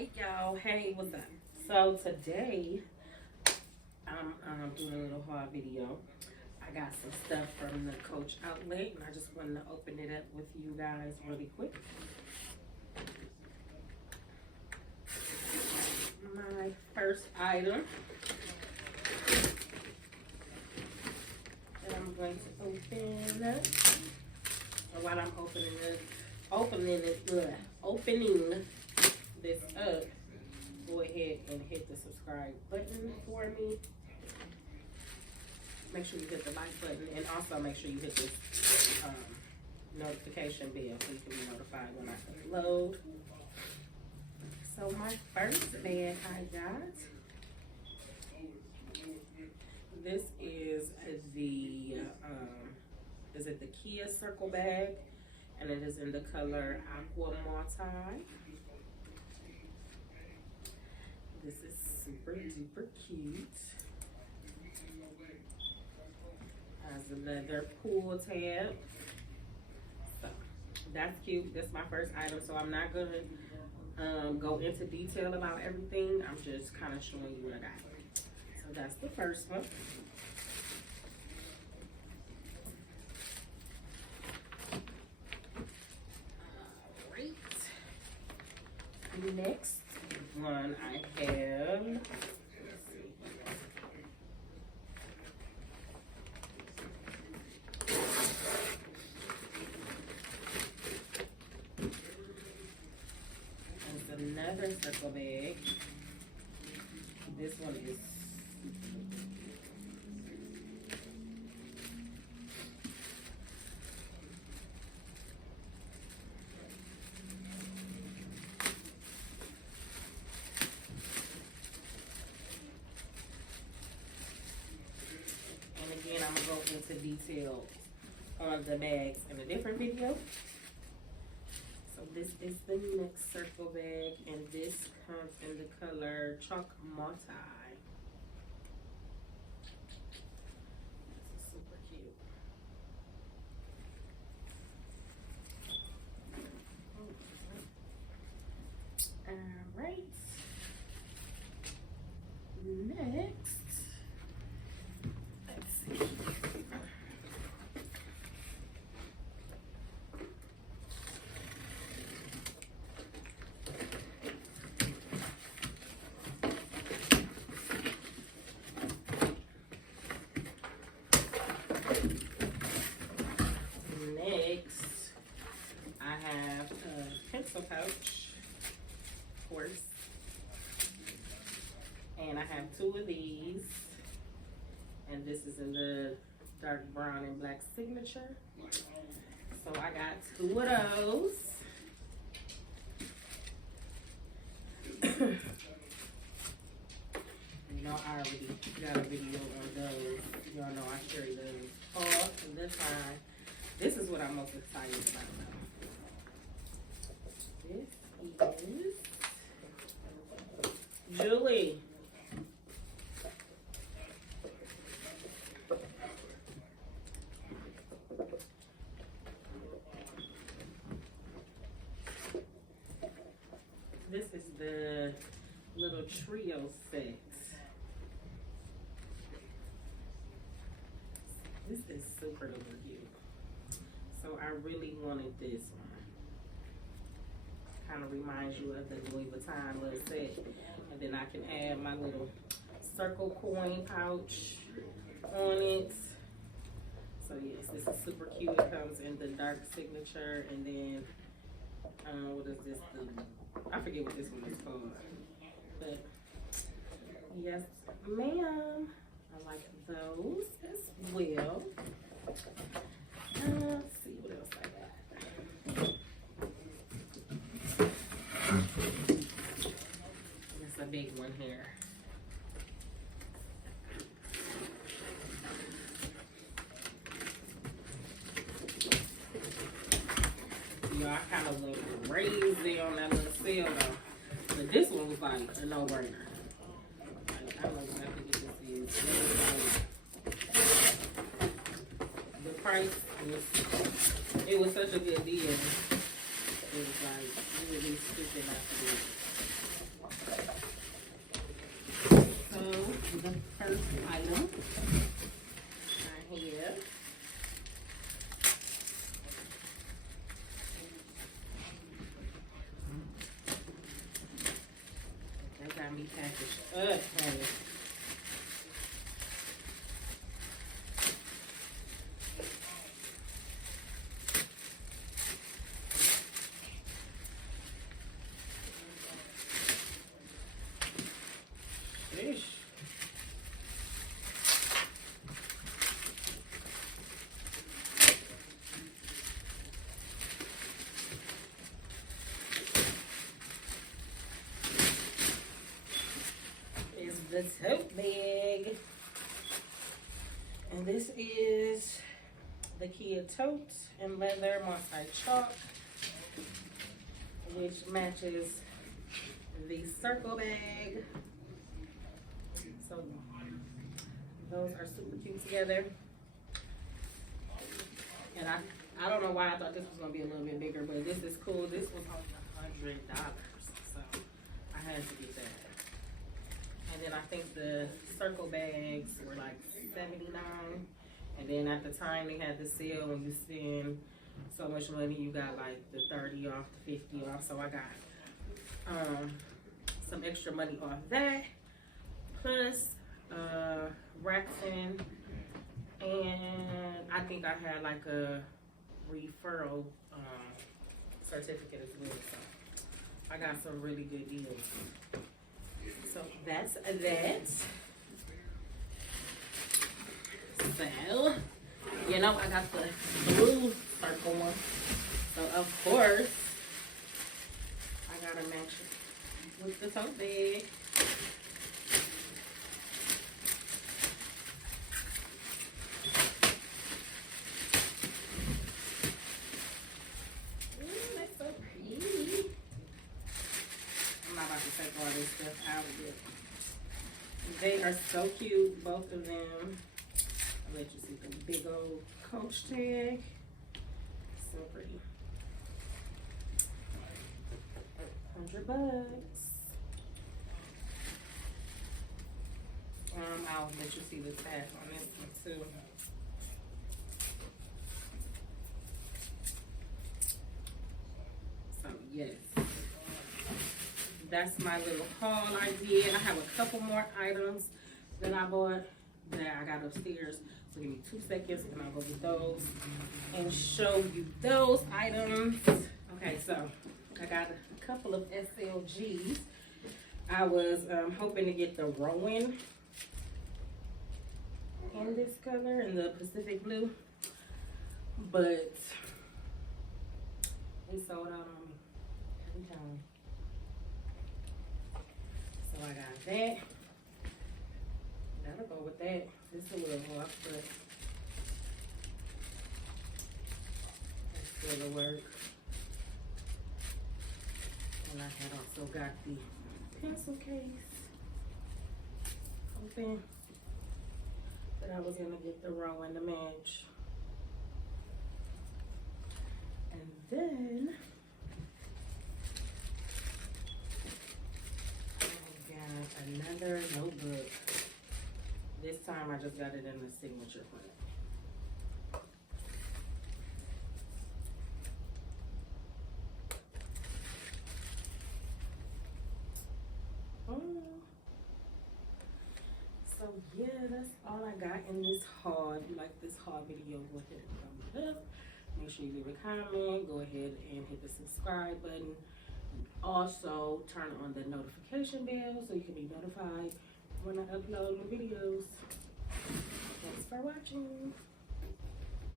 Alright, y'all. Hey, what's up? So today I'm doing a little haul video. I got some stuff from the Coach outlet and I just wanted to open it up with you guys really quick. My first item that I'm going to open up, or while I'm opening this up, go ahead and hit the subscribe button for me. Make sure you hit the like button, and also make sure you hit this notification bell so you can be notified when I upload. So my first bag I got, this is the Kia Circle bag, and it is in the color Aqua Multi. This is super duper cute. Has a leather pull tab. So that's cute. That's my first item. So I'm not gonna go into detail about everything. I'm just kind of showing you what I got. So that's the first one. Alright. Next one I have, let's see. There's another circle bag. This one is I'm gonna go into detail on the bags in a different video. So this is the next circle bag, and this comes in the color Chalk Multi. This is super cute. All right. Next. Next, I have a pencil pouch, of course, and I have two of these, and this is in the dark brown and black signature. So I got two of those. You know, I already got a video on those. Y'all know I carry those all the time. This is what I'm most excited about now. This is Julie. This is the little trio set. This is super duper cute. So I really wanted this one. Kind of reminds you of the Louis Vuitton little set. And then I can add my little circle coin pouch on it. So yes, this is super cute. It comes in the dark signature, and then what is this? I forget what this one is called. But yes, ma'am. I like those as well. Let's see what else I got. That's a big one here. You know, I kind of went crazy on that little sale though. But this one was like a no-brainer. Like, I don't know exactly what this is. The price was, it was such a good deal. It was like, you would be stupid not to do it. So the first item right here. They got me packaged up, honey. Ish. Is the tote bag, and this is the Kia tote in leather, multi-chalk, which matches the circle bag. So those are super cute together. And I don't know why I thought this was gonna be a little bit bigger, but this is cool. This was only $100, so I had to get that. And then I think the circle bags were like $79. And then at the time they had the sale, when you spend so much money, you got like the 30 off, the 50 off. So I got some extra money off that. Plus Rakuten, and I think I had like a referral certificate as well. So I got some really good deals. So that's that. So, you know, I got the blue circle one. So of course, I gotta match it with the tote bag. That's so pretty. I'm not about to take all this stuff out of it. They are so cute, both of them. I'll let you see the big old Coach tag. So pretty. $100. I'll let you see the tag on this one too. So yes, that's my little haul I did. I have a couple more items that I bought that I got upstairs. So give me 2 seconds and I'll go get those and show you those items. Okay, so I got a couple of SLGs. I was hoping to get the Rowan in this color, in the Pacific blue, but they sold out on me every time. So I got that. That'll go with that. This is a little off, but it's gonna work. And I had also got the pencil case open, but I was gonna get the Rowan to match. And then I got another notebook. This time I just got it in the signature print. So yeah, that's all I got in this haul. If you like this haul video, go ahead and thumbs it up. Make sure you leave a comment. Go ahead and hit the subscribe button. Also, turn on the notification bell so you can be notified when I upload new videos. Thanks for watching.